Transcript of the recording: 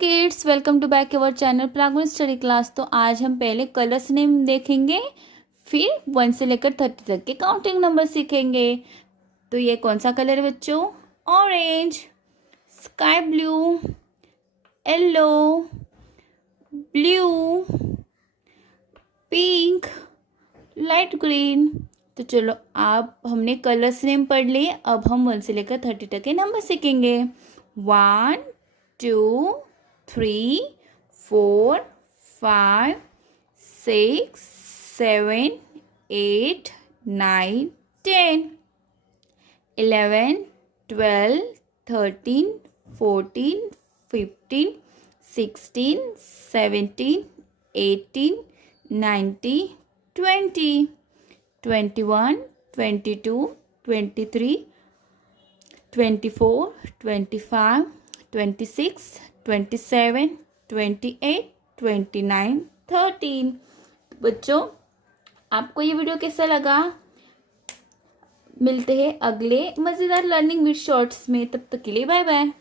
Kids, welcome to back our channel प्रागवन study class. तो आज हम पहले कलर्स नेम देखेंगे, फिर 1 से लेकर 30 तक के काउंटिंग नंबर सीखेंगे। तो ये कौन सा कलर है बच्चों? Orange, sky blue, yellow, blue, pink, light green. तो चलो, आप हमने कलर्स नेम पढ़ लिए। अब हम 1 से लेकर 30 तक के नंबर सीखेंगे। 1 2 3 4 5 6 7 8 9 10 11 12 13 14 15 16 17 18 19 20 21 22 23 24 25 26 27 28 29 13। बच्चों, आपको ये वीडियो कैसा लगा? मिलते हैं अगले मज़ेदार लर्निंग विद शॉर्ट्स में। तब तक के लिए बाय बाय।